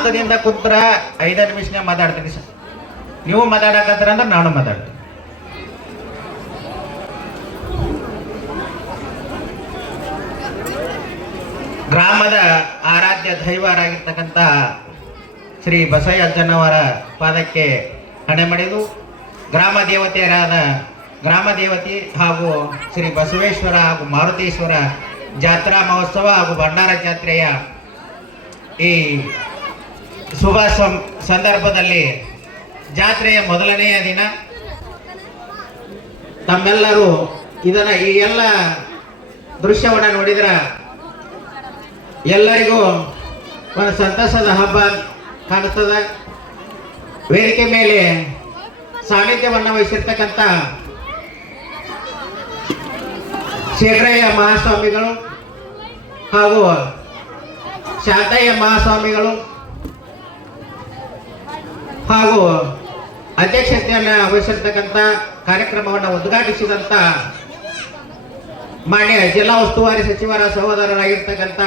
ಶಾಂತದಿಂದ ಕೂತ್ರ 5 ನಿಮಿಷನೇ ಮಾತಾಡ್ತೀನಿ ಸರ್. ನೀವು ಮಾತಾಡಕತ್ತರ ಅಂದ್ರೆ ನಾನು ಮಾತಾಡ್ತೀನಿ. ಗ್ರಾಮದ ಆರಾಧ್ಯ ದೈವರಾಗಿರ್ತಕ್ಕಂಥ ಶ್ರೀ ಬಸಯ್ಯ ಅಜ್ಜನವರ ಪಾದಕ್ಕೆ ಹಣೆ ಮಡಿದು ಗ್ರಾಮ ದೇವತೆಯರಾದ ಗ್ರಾಮ ದೇವತೆ ಹಾಗೂ ಶ್ರೀ ಬಸವೇಶ್ವರ ಹಾಗೂ ಮಾರುತೇಶ್ವರ ಜಾತ್ರಾ ಮಹೋತ್ಸವ ಹಾಗೂ ಭಂಡಾರ ಜಾತ್ರೆಯ ಈ ಶುಭ ಸಂದರ್ಭದಲ್ಲಿ ಜಾತ್ರೆಯ ಮೊದಲನೆಯ ದಿನ ತಮ್ಮೆಲ್ಲರೂ ಇದನ್ನ ಈ ಎಲ್ಲ ದೃಶ್ಯವನ್ನು ನೋಡಿದ್ರೆ ಎಲ್ಲರಿಗೂ ಒಂದು ಸಂತಸದ ಹಬ್ಬ ಕಾಣಿಸ್ತದೆ. ವೇದಿಕೆ ಮೇಲೆ ಸಾನ್ನಿಧ್ಯವನ್ನು ವಹಿಸಿರ್ತಕ್ಕಂಥ ಶೇಖರಯ್ಯ ಮಹಾಸ್ವಾಮಿಗಳು ಹಾಗೂ ಶಾಂತಯ್ಯ ಮಹಾಸ್ವಾಮಿಗಳು ಹಾಗೂ ಅಧ್ಯಕ್ಷತೆಯನ್ನು ವಹಿಸಿರ್ತಕ್ಕಂಥ ಕಾರ್ಯಕ್ರಮವನ್ನು ಉದ್ಘಾಟಿಸಿದಂಥ ಮಾನ್ಯ ಜಿಲ್ಲಾ ಉಸ್ತುವಾರಿ ಸಚಿವರ ಸಹೋದರರಾಗಿರ್ತಕ್ಕಂಥ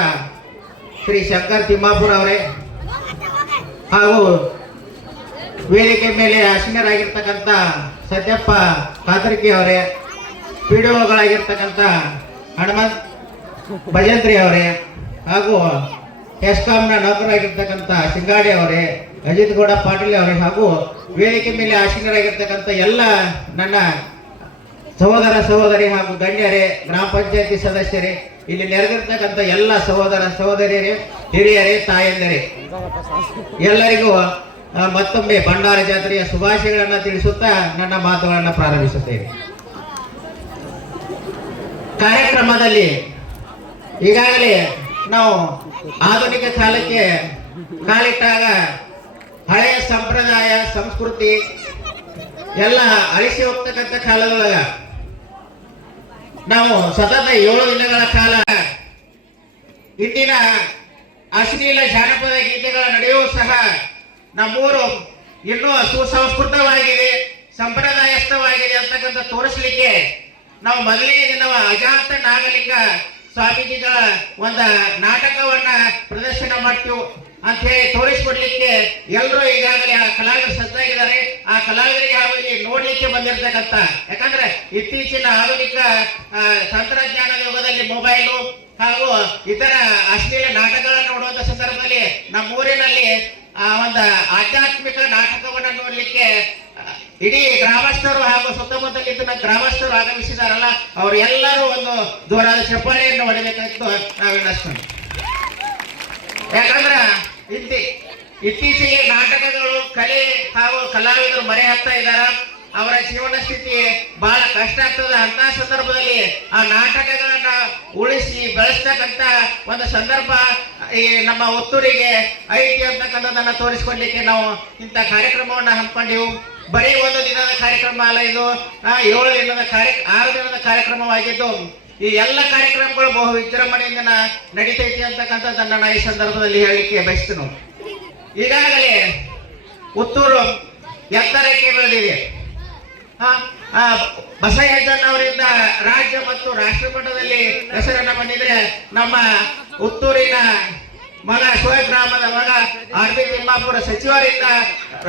ಶ್ರೀ ಶಂಕರ್ ತಿಮ್ಮಾಪುರ ಅವರೇ ಹಾಗೂ ವೇದಿಕೆ ಮೇಲೆ ಆಸೀನರಾಗಿರ್ತಕ್ಕಂಥ ಸತ್ಯಪ್ಪ ಕಾತರ್ಕಿ ಅವರೇ, ಪಿಡಿಒಗಳಾಗಿರ್ತಕ್ಕಂಥ ಹನುಮಂತ್ ಭಜಂತ್ರಿ ಅವರೇ ಹಾಗೂ ಎಸ್ಕಾಂನ ನೌಕರಾಗಿರ್ತಕ್ಕಂಥ ಸಿಂಗಾಡಿ ಅವರೇ, ಅಜಿತ್ ಗೌಡ ಪಾಟೀಲ್ ಅವರೇ ಹಾಗೂ ವೇದಿಕೆ ಮೇಲೆ ಆಸೀನರಾಗಿರ್ತಕ್ಕಂಥ ಎಲ್ಲ ನನ್ನ ಸಹೋದರ ಸಹೋದರಿ ಹಾಗೂ ಗಣ್ಯರೇ, ಗ್ರಾಮ ಪಂಚಾಯತಿ ಸದಸ್ಯರೇ, ಇಲ್ಲಿ ನೆರೆದಿರ್ತಕ್ಕಂಥ ಎಲ್ಲ ಸಹೋದರ ಸಹೋದರಿಯರೇ, ಹಿರಿಯರೇ, ತಾಯಂದರೇ, ಎಲ್ಲರಿಗೂ ಮತ್ತೊಮ್ಮೆ ಭಂಡಾರ ಜಾತ್ರೆಯ ಶುಭಾಶಯಗಳನ್ನು ತಿಳಿಸುತ್ತಾ ನನ್ನ ಮಾತುಗಳನ್ನು ಪ್ರಾರಂಭಿಸುತ್ತೇನೆ. ಕಾರ್ಯಕ್ರಮದಲ್ಲಿ ಈಗಾಗಲೇ ನಾವು ಆಧುನಿಕ ಕಾಲಕ್ಕೆ ಕಾಲಿಟ್ಟಾಗ ಹಳೆಯ ಸಂಪ್ರದಾಯ ಸಂಸ್ಕೃತಿ ಎಲ್ಲ ಅಳಿಸಿ ಹೋಗ್ತಕ್ಕಂಥ ಕಾಲದೊಳಗ ನಾವು ಸತತ 7 ದಿನಗಳ ಕಾಲ ಇಂದಿನ ಅಶ್ಲೀಲ ಜಾನಪದ ಗೀತೆಗಳ ನಡೆಯೂ ಸಹ ನಮ್ಮೂರು ಇನ್ನೂ ಸುಸಂಸ್ಕೃತವಾಗಿದೆ, ಸಂಪ್ರದಾಯಸ್ಥವಾಗಿದೆ ಅಂತಕ್ಕಂಥ ತೋರಿಸಲಿಕ್ಕೆ ನಾವು ಮೊದಲನೇ ದಿನವ ಅಜಾತ ನಾಗಲಿಂಗ ಸ್ವಾಮೀಜಿಗಳ ಒಂದು ನಾಟಕವನ್ನ ಪ್ರದರ್ಶನ ಮಾಡ್ತೀವಿ ಅಂತ ಹೇಳಿ ತೋರಿಸ್ಕೊಡ್ಲಿಕ್ಕೆ ಎಲ್ಲರೂ ಈಗಾಗಲೇ ಆ ಕಲಾವಿದರು ಸಜ್ಜಾಗಿದ್ದಾರೆ. ಆ ಕಲಾವಿದರಿಗೆ ಹಾಗೂ ಇಲ್ಲಿ ನೋಡ್ಲಿಕ್ಕೆ ಬಂದಿರತಕ್ಕಂಥ, ಯಾಕಂದ್ರೆ ಇತ್ತೀಚಿನ ಆಧುನಿಕ ತಂತ್ರಜ್ಞಾನದ ಯುಗದಲ್ಲಿ ಮೊಬೈಲು ಹಾಗೂ ಇತರ ಅಶ್ಲೀಲ ನಾಟಕಗಳನ್ನು ನೋಡುವಂತ ಸಂದರ್ಭದಲ್ಲಿ ನಮ್ಮ ಊರಿನಲ್ಲಿ ಒಂದು ಆಧ್ಯಾತ್ಮಿಕ ನಾಟಕವನ್ನು ನೋಡ್ಲಿಕ್ಕೆ ಇಡೀ ಗ್ರಾಮಸ್ಥರು ಹಾಗೂ ಸುತ್ತಮುತ್ತಲಿನ ಗ್ರಾಮಸ್ಥರು ಆಗಮಿಸಿದಾರಲ್ಲ, ಅವರು ಎಲ್ಲರೂ ಒಂದು ದೂರದ ಚಪ್ಪಾಳೆಯನ್ನು ಹೊಡಿಬೇಕಂತ ನಾವು ಎಣಿಸ್ತೀವಿ. ಯಾಕಂದ್ರೆ ಇತ್ತೀಚೆಗೆ ನಾಟಕಗಳು, ಕಲೆ ಹಾಗೂ ಕಲಾವಿದರು ಮರೆ ಹಾಕ್ತಾ ಇದ್ದಾರ. ಅವರ ಜೀವನ ಸ್ಥಿತಿ ಬಹಳ ಕಷ್ಟ ಆಗ್ತದೆ. ಅಂತ ಸಂದರ್ಭದಲ್ಲಿ ಆ ನಾಟಕಗಳನ್ನ ಉಳಿಸಿ ಬೆಳೆಸ್ತಕ್ಕಂತ ಒಂದು ಸಂದರ್ಭ ಈ ನಮ್ಮ ಒತ್ತೂರಿಗೆ ಐತಿ ಅಂತಕ್ಕಂಥದ್ದನ್ನ ತೋರಿಸ್ಕೊಡ್ಲಿಕ್ಕೆ ನಾವು ಇಂಥ ಕಾರ್ಯಕ್ರಮವನ್ನ ಹಮ್ಮಿಕೊಂಡಿವು. ಬರೀ ಒಂದು ದಿನದ ಕಾರ್ಯಕ್ರಮ ಅಲ್ಲ ಇದು, 6 ದಿನದ ಕಾರ್ಯಕ್ರಮವಾಗಿದ್ದು ಈ ಎಲ್ಲ ಕಾರ್ಯಕ್ರಮಗಳು ಬಹು ವಿಜೃಂಭಣೆಯಿಂದ ನಡೀತೈತಿ ಅಂತಕ್ಕಂಥದ್ದನ್ನ ನಾನು ಈ ಸಂದರ್ಭದಲ್ಲಿ ಹೇಳಲಿಕ್ಕೆ ಬಯಸ್ತೀನಿ. ಈಗಾಗಲೇ ಉತ್ತೂರು ಎತ್ತರಕ್ಕೆ ಬೆಳೆದಿದೆ. ಬಸಯ್ಯಜ್ಜನವರಿಂದ ರಾಜ್ಯ ಮತ್ತು ರಾಷ್ಟ್ರ ಮಟ್ಟದಲ್ಲಿ ಹೆಸರನ್ನ ಬಂದಿದ್ರೆ, ನಮ್ಮ ಉತ್ತೂರಿನ ಮಗ ಶಿವಗ್ರಾಮದ ಮಗ ಆರ್ ಬಿ ತಿಮ್ಮಾಪುರ ಸಚಿವರಿಂದ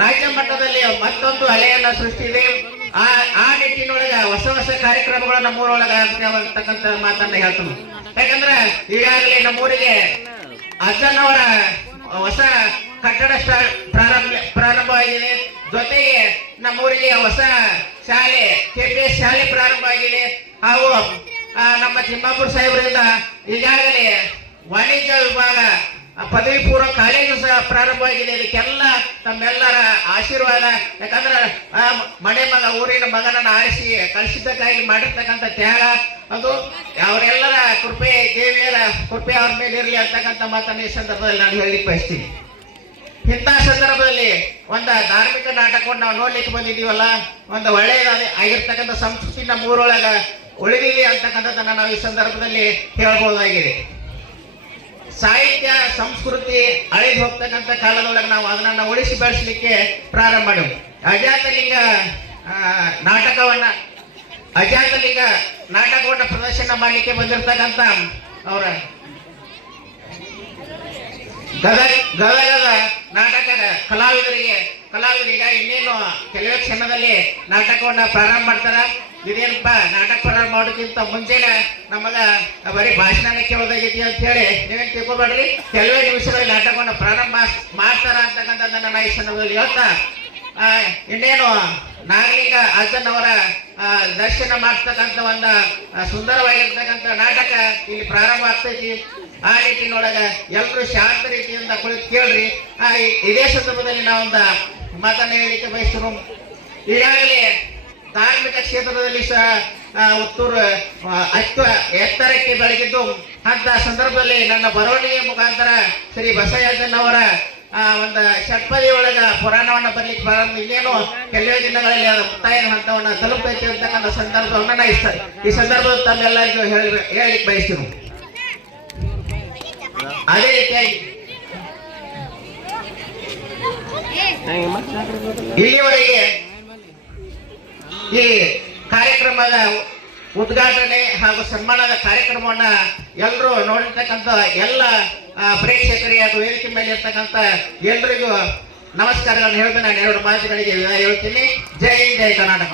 ರಾಜ್ಯ ಮಟ್ಟದಲ್ಲಿ ಮತ್ತೊಂದು ಅಲೆಯನ್ನ ಸೃಷ್ಟಿಸಿದೆ. ಆ ನಿಟ್ಟಿನೊಳಗೆ ಹೊಸ ಕಾರ್ಯಕ್ರಮಗಳು ನಮ್ಮೂರೊಳಗೆ ಅಂತಕ್ಕಂಥ ಮಾತನ್ನ ಹೇಳ್ತೀನಿ. ಯಾಕಂದ್ರೆ ಈಗಾಗಲೇ ನಮ್ಮೂರಿಗೆ ಅಜ್ಜನವರ ಹೊಸ ಕಟ್ಟಡ ಪ್ರಾರಂಭವಾಗಿದೆ. ಜೊತೆಗೆ ನಮ್ಮೂರಿಗೆ ಹೊಸ ಶಾಲೆ KPS ಶಾಲೆ ಪ್ರಾರಂಭ ಆಗಿದೆ. ಹಾಗೂ ನಮ್ಮ ತಿಮ್ಮಾಪುರ ಸಾಹೇಬರಿಂದ ಈಗಾಗಲೇ ವಾಣಿಜ್ಯ ವಿಭಾಗ ಪದವಿ ಪೂರ್ವ ಕಾಲೇಜು ಸಹ ಪ್ರಾರಂಭವಾಗಿದೆ. ಇದಕ್ಕೆಲ್ಲ ತಮ್ಮೆಲ್ಲರ ಆಶೀರ್ವಾದ. ಯಾಕಂದ್ರೆ ಮನೆ ಮಗ ಊರಿನ ಮಗನನ್ನು ಆರಿಸಿ ಕಳಿಸಿದ್ದಕ್ಕಾಗಿ ಮಾಡಿರ್ತಕ್ಕಂಥ ತ್ಯಾಗ ಅದು ಅವರೆಲ್ಲರ ಕೃಪೆ, ದೇವಿಯರ ಕೃಪೆ ಅವ್ರ ಮೇಲೆ ಇರಲಿ ಅಂತಕ್ಕಂಥ ಮಾತನ್ನು ಈ ಸಂದರ್ಭದಲ್ಲಿ ನಾನು ಹೇಳಲಿಕ್ಕೆ ಬಯಸ್ತೀನಿ. ಇಂಥ ಸಂದರ್ಭದಲ್ಲಿ ಒಂದು ಧಾರ್ಮಿಕ ನಾಟಕವನ್ನು ನಾವು ನೋಡ್ಲಿಕ್ಕೆ ಬಂದಿದ್ದೀವಲ್ಲ, ಒಂದು ಒಳ್ಳೆಯದಾದ ಆಗಿರ್ತಕ್ಕಂಥ ಸಂಸ್ಕೃತಿ ನಮ್ಮ ಊರೊಳಗ ಉಳಿದಿದೆ ಅಂತಕ್ಕಂಥದ್ದನ್ನ ನಾವು ಈ ಸಂದರ್ಭದಲ್ಲಿ ಹೇಳ್ಬೋದಾಗಿದೆ. ಸಾಹಿತ್ಯ ಸಂಸ್ಕೃತಿ ಅಳಿದು ಹೋಗ್ತಕ್ಕಂಥ ಕಾಲದೊಳಗೆ ನಾವು ಅದನ್ನ ಉಳಿಸಿ ಬೆಳೆಸಲಿಕ್ಕೆ ಪ್ರಾರಂಭ ಮಾಡಿವು. ಅಜಾತಲಿಂಗ ನಾಟಕವನ್ನ ಪ್ರದರ್ಶನ ಮಾಡಲಿಕ್ಕೆ ಬಂದಿರತಕ್ಕಂಥ ಅವರ ಗದಗದ ನಾಟಕದ ಕಲಾವಿದರಿಗೆ ಇನ್ನೇನು ಕೆಲವೇ ಕ್ಷಣದಲ್ಲಿ ನಾಟಕವನ್ನ ಪ್ರಾರಂಭ ಮಾಡ್ತಾರ. ಇದೇನಪ್ಪ ನಾಟಕ ಪ್ರಾರಂಭ ಮಾಡೋಕ್ಕಿಂತ ಮುಂಚೆನೆ ನಮಗ ಬರೀ ಭಾಷಣ ಕೇಳೋದಾಗೈತಿ ಅಂತ ಹೇಳಿ ನೀವೇನು ತಿಳ್ಕೊಬೇಡ್ರಿ. ಕೆಲವೇ ನಿಮಿಷಗಳಲ್ಲಿ ನಾಟಕವನ್ನು ಪ್ರಾರಂಭ ಮಾಡ್ತಾರ ಅಂತಕ್ಕಂಥದ್ದನ್ನ ನಾ ಈ ಸಂದರ್ಭದಲ್ಲಿ ಹೇಳ್ತಾ ಇನ್ನೇನು ನಾಗಲಿಂಗ ಅಜ್ಜನವರ ದರ್ಶನ ಮಾಡ್ತಕ್ಕಂಥ ಒಂದು ಸುಂದರವಾಗಿರ್ತಕ್ಕಂಥ ನಾಟಕ ಇಲ್ಲಿ ಪ್ರಾರಂಭ ಆಗ್ತೈತಿ. ಆ ನಿಟ್ಟಿನೊಳಗ ಎಲ್ಲರೂ ಶಾಂತ ರೀತಿಯಿಂದ ಕುಳಿತು ಕೇಳ್ರಿ. ಇದೇ ಸಂದರ್ಭದಲ್ಲಿ ನಾವೊಂದು ಮಾತನ್ನ ಹೇಳಲಿಕ್ಕೆ ಬಯಸ್ತರು. ಈಗಾಗಲೇ ಧಾರ್ಮಿಕ ಕ್ಷೇತ್ರದಲ್ಲಿ ಸಹ ಉತ್ತೂರು ಎತ್ತರಕ್ಕೆ ಬೆಳಗಿದ್ದು ಅಂತ ಸಂದರ್ಭದಲ್ಲಿ ನನ್ನ ಬರವಣಿಗೆ ಮುಖಾಂತರ ಶ್ರೀ ಬಸವಯ್ಯನವರ ಒಂದು ಷಟ್ಪದಿ ಒಳಗ ಪುರಾಣವನ್ನ ಬರ್ಲಿಕ್ಕೆ ಪ್ರಾರಂಭ ಇನ್ನೇನು ಕೆಲವೇ ದಿನಗಳಲ್ಲಿ ಅದು ಮುಕ್ತಾಯ ಹಂತವನ್ನ ತಲುಪೈತಿ ಅಂತಕ್ಕಂಥ ಸಂದರ್ಭವನ್ನ ನಾ ಈ ಸಂದರ್ಭದಲ್ಲಿ ತಮ್ಮೆಲ್ಲರಿಗೂ ಹೇಳಲಿಕ್ಕೆ ಬಯಸ್ತೀನಿ. ಅದೇ ರೀತಿಯಾಗಿ ಇಲ್ಲಿವರೆಗೆ ಈ ಕಾರ್ಯಕ್ರಮದ ಉದ್ಘಾಟನೆ ಹಾಗೂ ಸನ್ಮಾನದ ಕಾರ್ಯಕ್ರಮವನ್ನ ಎಲ್ಲರೂ ನೋಡಿರ್ತಕ್ಕಂಥ ಎಲ್ಲ ಪ್ರೇಕ್ಷಕರಿಗೆ ಹಾಗೂ ವೇದಿಕೆ ಮೇಲೆ ಇರ್ತಕ್ಕಂಥ ಎಲ್ರಿಗೂ ನಮಸ್ಕಾರಗಳನ್ನು ಹೇಳ್ತೀನಿ. ನಾನು ಎರಡು ಮಾತುಗಳಿಗೆ ಹೇಳ್ತೀನಿ. ಜೈ ಕರ್ನಾಟಕ.